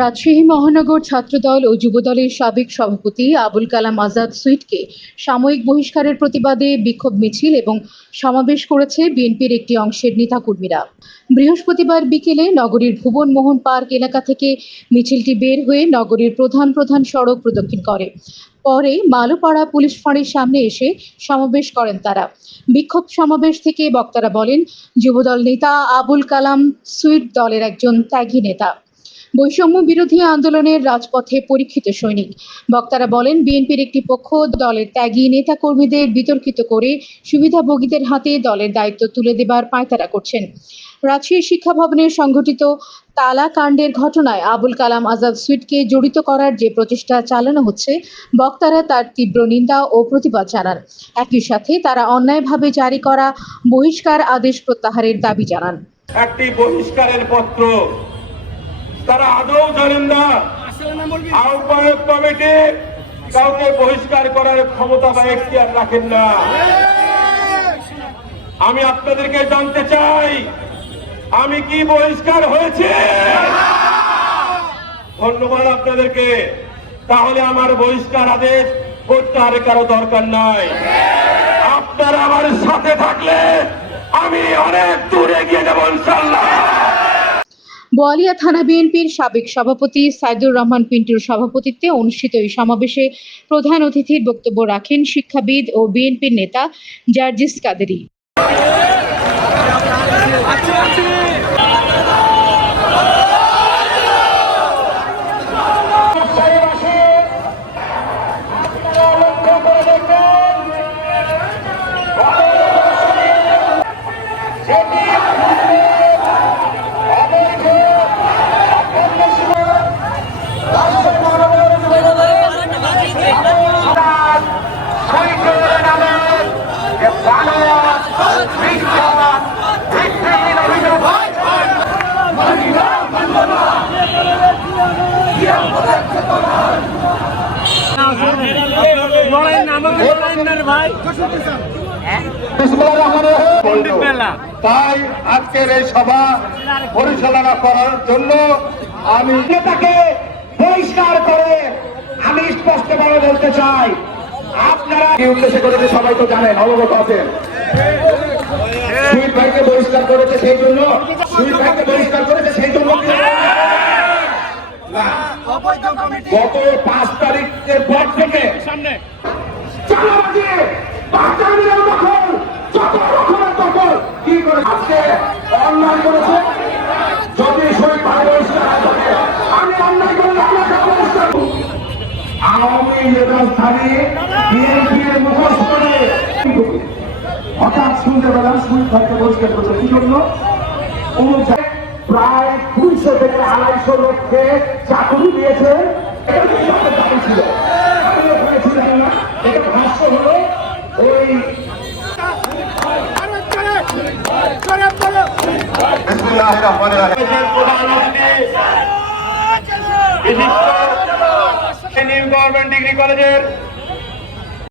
রাজশাহী মহানগর ছাত্রদল ও যুবদলের সাবেক সভাপতি আবুল কালাম আজাদ সুইটকে সাময়িক বহিষ্কারের প্রতিবাদে বিক্ষোভ মিছিল এবং সমাবেশ করেছে বিএনপির একটি অংশের নেতাকর্মীরা। বৃহস্পতিবার বিকেলে নগরীর ভুবন মোহন পার্ক এলাকা থেকে মিছিলটি বের হয়ে নগরীর প্রধান সড়ক প্রদক্ষিণ করে। পরে মালোপাড়া পুলিশ ফাঁড়ির সামনে এসে সমাবেশ করেন তারা। বিক্ষোভ সমাবেশ থেকে বক্তারা বলেন, যুবদল নেতা আবুল কালাম সুইট দলের একজন ত্যাগী নেতা, বৈষম্য বিরোধী আন্দোলনের রাজপথে পরীক্ষিত সৈনিক। বক্তারা বলেন, বিএনপির একটি পক্ষ দলের ত্যাগী নেতাকর্মীদের বিতর্কিত করে সুবিধাভোগীদের হাতে দলের দায়িত্ব তুলে দেবার পাঁয়তারা করছেন। রাজশাহী শিক্ষা ভবনে সংঘটিত তালা কাণ্ডের ঘটনায় আবুল কালাম আজাদ সুইটকে জড়িত করার যে প্রচেষ্টা চালানো হচ্ছে, বক্তারা তার তীব্র নিন্দা ও প্রতিবাদ জানান। একই সাথে তারা অন্যায়ভাবে জারি করা বহিষ্কার আদেশ প্রত্যাহারের দাবি জানান। একটি বহিষ্কারের পত্র তারা আদৌ জানেন না। আহ্বায়ক কমিটি কাউকে বহিষ্কার করার ক্ষমতা বা এখতিয়ার রাখেন না। আমি আপনাদেরকে জানতে চাই, আমি কি বহিষ্কার হয়েছে? ধন্যবাদ আপনাদেরকে। তাহলে আমার বহিষ্কার আদেশ প্রত্যাহারের কারো দরকার নাই। আপনারা আমার সাথে থাকলে আমি অনেক দূরে গিয়ে যাব ইনশাআল্লাহ। বোয়ালিয়া থানা বিএনপির সাবেক সভাপতি সাইদুর রহমান পিন্টুর সভাপতিত্বে অনুষ্ঠিত এই সমাবেশে প্রধান অতিথির বক্তব্য রাখেন শিক্ষাবিদ ও বিএনপির নেতা জার্জিস কাদেরী। তাই আজকের এই সভা পরিচালনা করার জন্য আমি নেতাকে বহিষ্কার করে আমি স্পষ্টভাবে বলতে চাই, আপনারা কি উদ্দেশ্য করেছে সবাই তো জানেন, অবগত আছেন। সুইট ভাইকে বহিষ্কার করেছে সেই জন্য, সুইট ভাইকে বহিষ্কার করেছে সেই জন্য গত 5 তারিখের পর থেকে কি করে আজকে অন্যায় করেছে। যদি শহীদ ভাই বহিষ্কার আমি অন্যায় করলে আওয়ামী নেতাস্থানে বিএনপির মুখোশ করে হঠাৎ শুনতে পেলাম শহীদ ভাইকে বহিষ্কার করেছে। কি জন্য? প্রায় 200 থেকে 250 লক্ষে চাকরি দিয়েছে। দাবি ছিল, আমি ওখানে ছিলাম না। এটা ভাষ্য হলো ওই গভর্নমেন্ট ডিগ্রি কলেজের